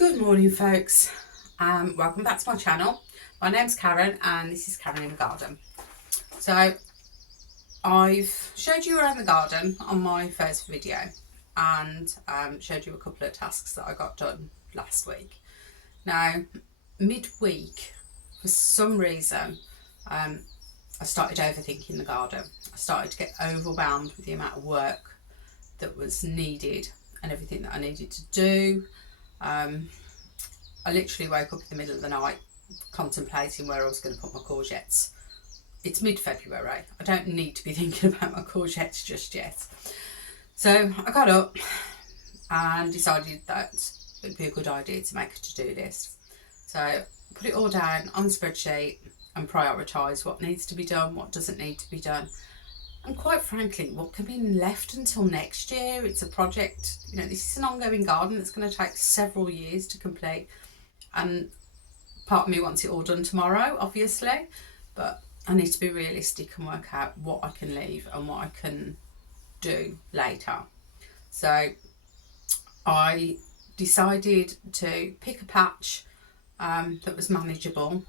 Good morning folks, welcome back to my channel. My name's Karen and this is Karen in the Garden. So I've showed you around the garden on my first video and showed you a couple of tasks that I got done last week. Now midweek, for some reason, I started overthinking the garden. I started to get overwhelmed with the amount of work that was needed and everything that I needed to do. I literally woke up in the middle of the night contemplating where I was going to put my courgettes. It's mid-February. I don't need to be thinking about my courgettes just yet. So I got up and decided that it would be a good idea to make a to-do list. So put it all down on the spreadsheet and prioritise what needs to be done, what doesn't need to be done. And quite frankly, what can be left until next year? It's a project, this is an ongoing garden that's going to take several years to complete. And part of me wants it all done tomorrow, obviously, but I need to be realistic and work out what I can leave and what I can do later. So I decided to pick a patch that was manageable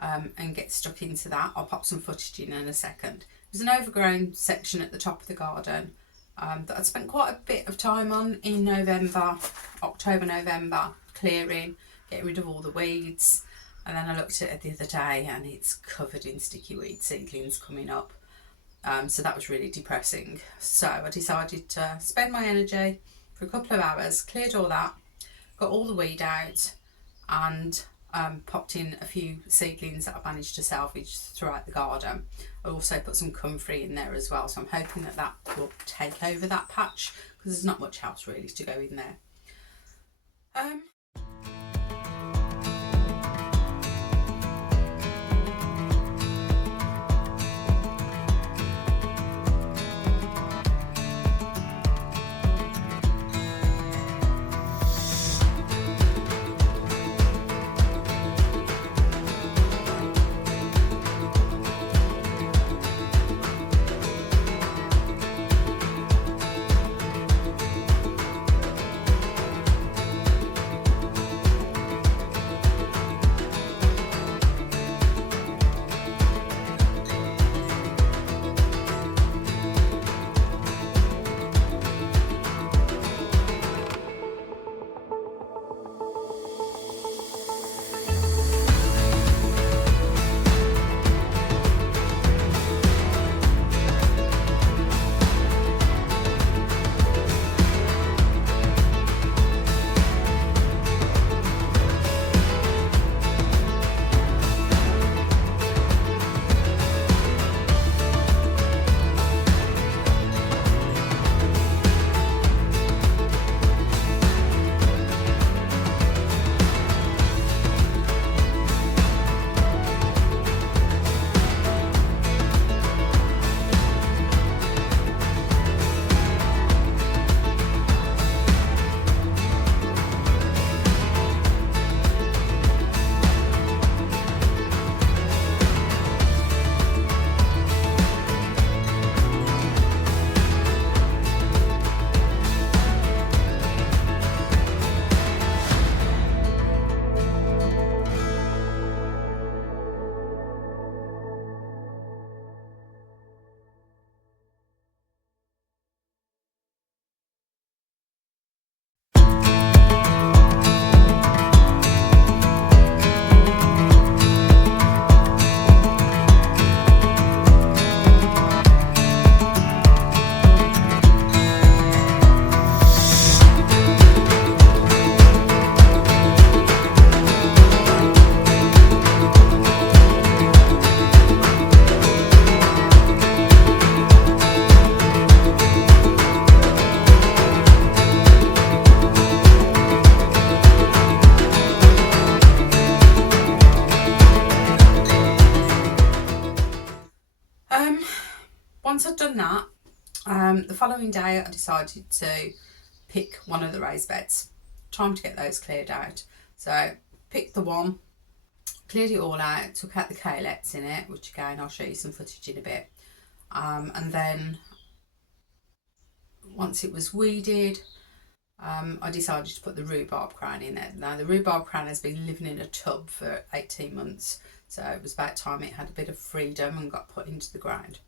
and get stuck into that. I'll pop some footage in a second. There's an overgrown section at the top of the garden that I'd spent quite a bit of time on in October, November, clearing, getting rid of all the weeds. And then I looked at it the other day and it's covered in sticky weed seedlings coming up. So that was really depressing. So I decided to spend my energy for a couple of hours, cleared all that, got all the weed out and popped in a few seedlings that I managed to salvage throughout the garden. I also put some comfrey in there as well, so I'm hoping that that will take over that patch because there's not much else really to go in there. Once I'd done that, the following day I decided to pick one of the raised beds. Time to get those cleared out. So picked the one, cleared it all out, took out the calyx in it, which again I'll show you some footage in a bit. And then once it was weeded, I decided to put the Rhubarb Crown in there. Now the Rhubarb Crown has been living in a tub for 18 months, so it was about time it had a bit of freedom and got put into the ground.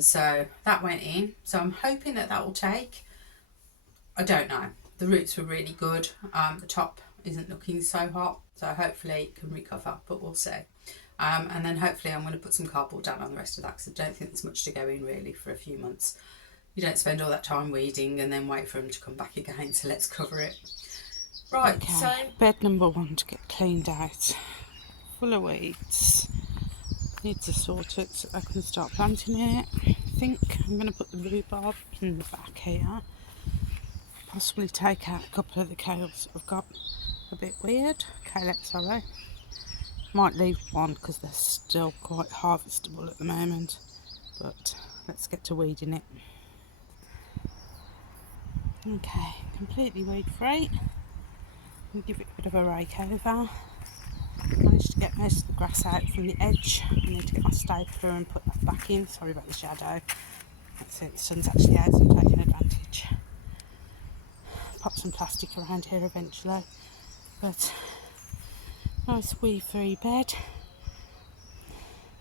So that went in, so I'm hoping that will take. I don't know, the roots were really good. The top isn't looking so hot, so hopefully it can recover, but we'll see. And then hopefully I'm going to put some cardboard down on the rest of that, because I don't think there's much to go in really for a few months. You don't spend all that time weeding and then wait for them to come back again, so let's cover it. Right, okay. So bed number 1 to get cleaned out, full of weeds. Need to sort it so I can start planting it. I think I'm going to put the rhubarb in the back here. Possibly take out a couple of the kales I've got a bit weird. Kalex, sorry. Might leave one because they're still quite harvestable at the moment. But let's get to weeding it. Okay, completely weed free. I'll give it a bit of a rake over. Managed to get most of the grass out from the edge. I need to get my stapler and put that back in. Sorry about the shadow. That's it, the sun's actually out, so I'm taking advantage. Pop some plastic around here eventually. But nice weed free bed.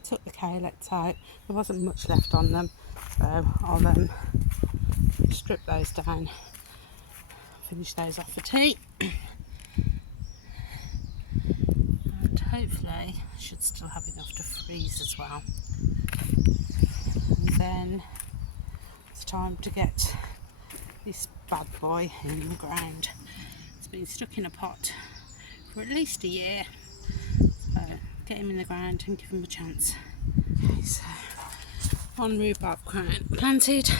Took the kalex out. There wasn't much left on them, so I'll strip those down. Finish those off for tea. And hopefully I should still have enough to freeze as well. And then it's time to get this bad boy in the ground. It's been stuck in a pot for at least a year. So get him in the ground and give him a chance. Okay, so one rhubarb crown planted.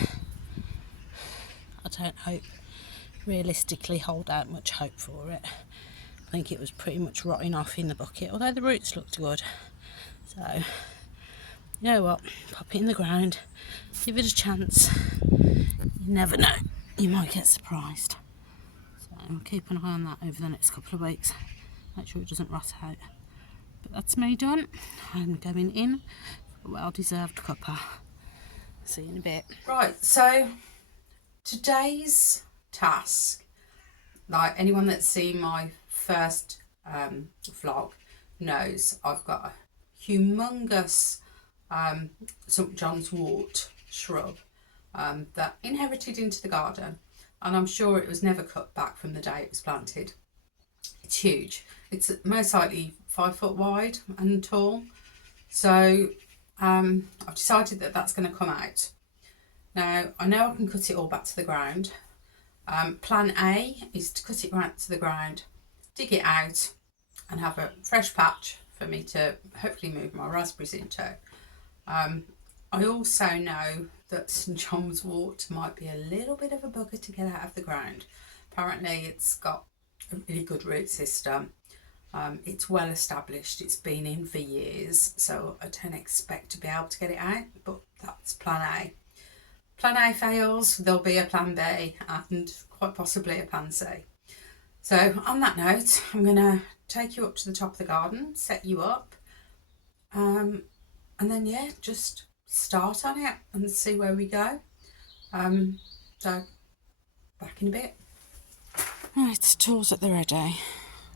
I don't hope realistically hold out much hope for it. I think it was pretty much rotting off in the bucket, although the roots looked good. So you know what, pop it in the ground, give it a chance. You never know, you might get surprised. So I'll keep an eye on that over the next couple of weeks, make sure it doesn't rot out. But that's me done. I'm going in for a well-deserved cuppa. See you in a bit. Right, so today's task, like anyone that's seen my first vlog knows, I've got a humongous St John's wort shrub that inherited into the garden, and I'm sure it was never cut back from the day it was planted. It's huge. It's most likely 5 foot wide and tall, so I've decided that that's going to come out. Now I know I can cut it all back to the ground. Plan A is to cut it right to the ground, dig it out and have a fresh patch for me to hopefully move my raspberries into. I also know that St John's wort might be a little bit of a bugger to get out of the ground. Apparently it's got a really good root system. It's well established, it's been in for years, so I don't expect to be able to get it out, but that's plan A. Plan A fails, there'll be a plan B and quite possibly a plan C. So on that note, I'm going to take you up to the top of the garden, set you up, and then yeah, just start on it and see where we go. So back in a bit. Right, tools at the ready.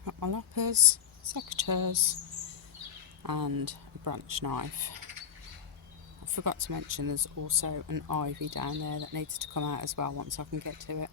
Got my loppers, secateurs and a branch knife. I forgot to mention there's also an ivy down there that needs to come out as well once I can get to it.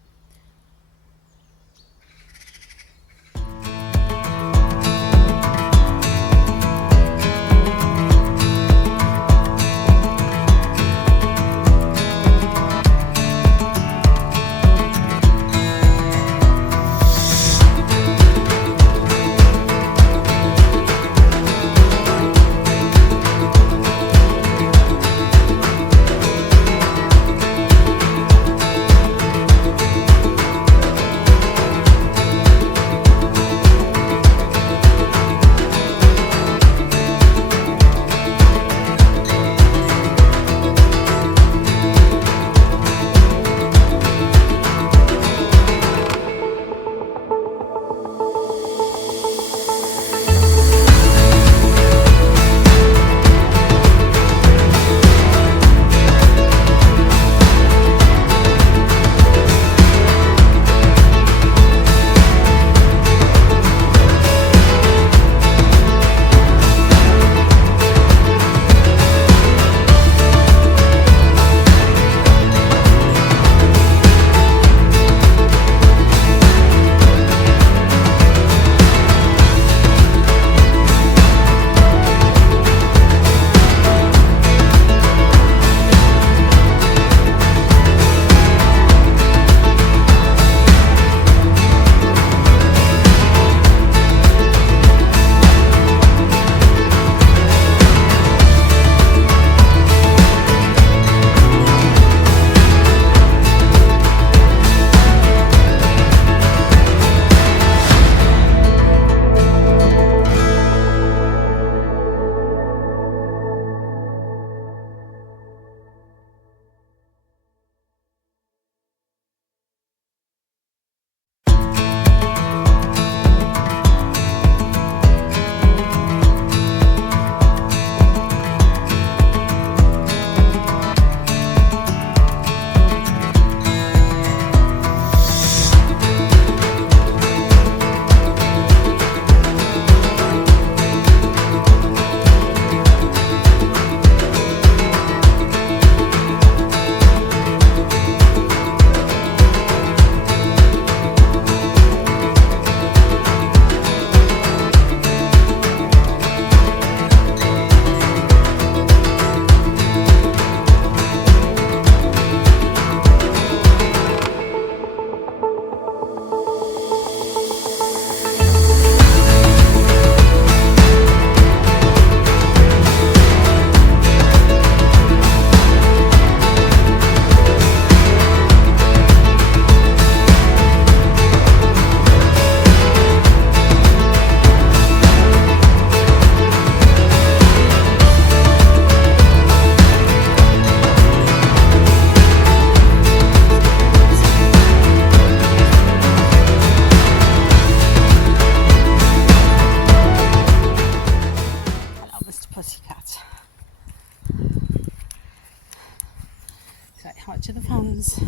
Say hi to the fans.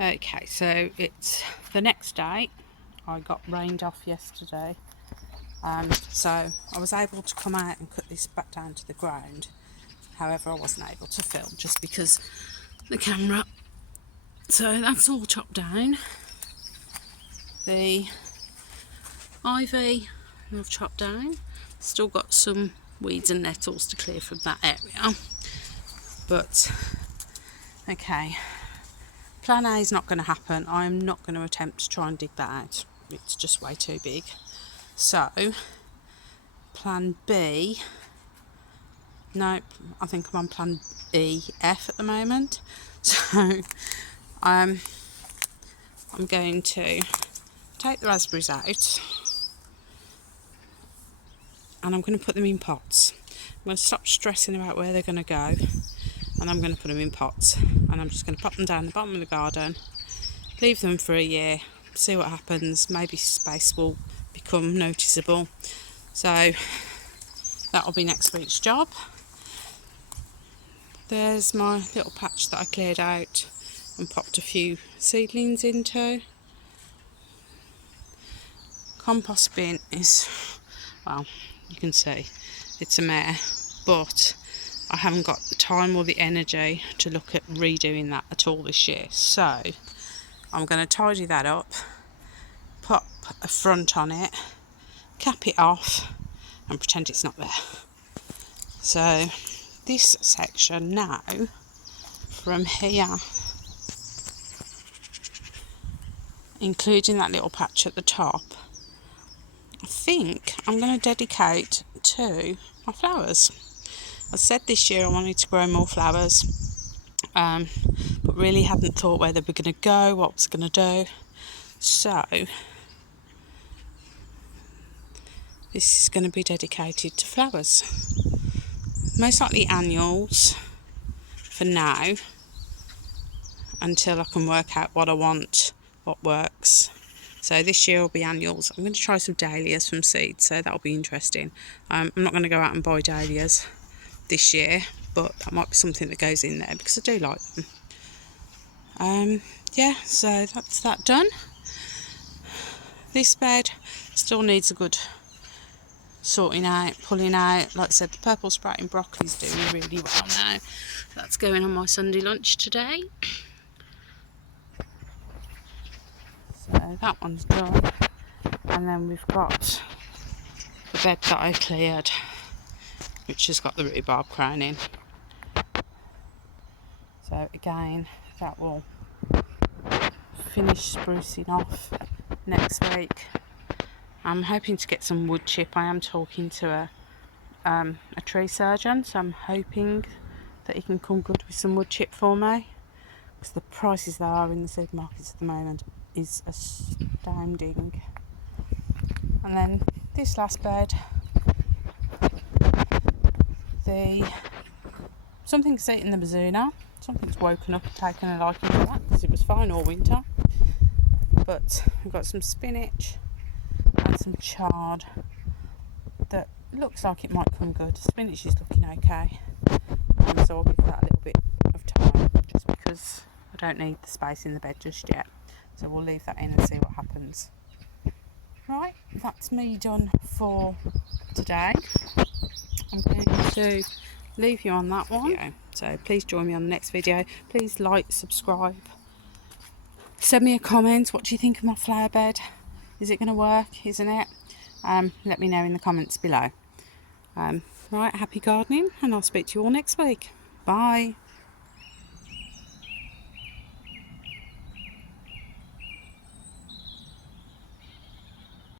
Okay, so it's the next day. I got rained off yesterday, so I was able to come out and cut this back down to the ground. However, I wasn't able to film just because the camera. So that's all chopped down. The ivy I've chopped down. Still got some weeds and nettles to clear from that area. But okay, plan A is not going to happen. I am not going to attempt to try and dig that out. It's just way too big. So plan B, nope, I think I'm on plan F at the moment. So I'm going to take the raspberries out and I'm going to put them in pots. I'm going to stop stressing about where they're going to go, and I'm going to put them in pots, and I'm just going to pop them down the bottom of the garden, leave them for a year, see what happens. Maybe space will become noticeable. So that'll be next week's job. There's my little patch that I cleared out and popped a few seedlings into. Compost bin is, well, you can see it's a mess, but I haven't got the time or the energy to look at redoing that at all this year. So I'm going to tidy that up, pop a front on it, cap it off and pretend it's not there. So this section now, from here, including that little patch at the top, I think I'm going to dedicate to my flowers. I said this year I wanted to grow more flowers, but really hadn't thought where they were going to go, what I was going to do. So this is going to be dedicated to flowers. Most likely annuals for now, until I can work out what I want, what works. So this year will be annuals. I'm going to try some dahlias from seed, so that'll be interesting. I'm not going to go out and buy dahlias this year, but that might be something that goes in there because I do like them. Yeah, so that's that done. This bed still needs a good sorting out, pulling out. Like I said, the purple sprouting broccoli is doing really well now. That's going on my Sunday lunch today. So that one's done, and then we've got the bed that I cleared, which has got the Rhubarb Crown in. So again, that will finish sprucing off next week. I'm hoping to get some wood chip. I am talking to a tree surgeon, so I'm hoping that he can come good with some wood chip for me, because the prices there are in the supermarkets at the moment is astounding. And then this last bed, something's eaten the bazuna. Something's woken up and taken a liking to that, because it was fine all winter. But I've got some spinach and some chard that looks like it might come good. Spinach is looking okay, so I'll give that a little bit of time, just because I don't need the space in the bed just yet. So we'll leave that in and see what happens. Right, that's me done for today. I'm going to leave you on that one. Yeah. So please join me on the next video. Please like, subscribe. Send me a comment. What do you think of my flower bed? Is it going to work? Isn't it? Let me know in the comments below. Right, happy gardening, and I'll speak to you all next week. Bye.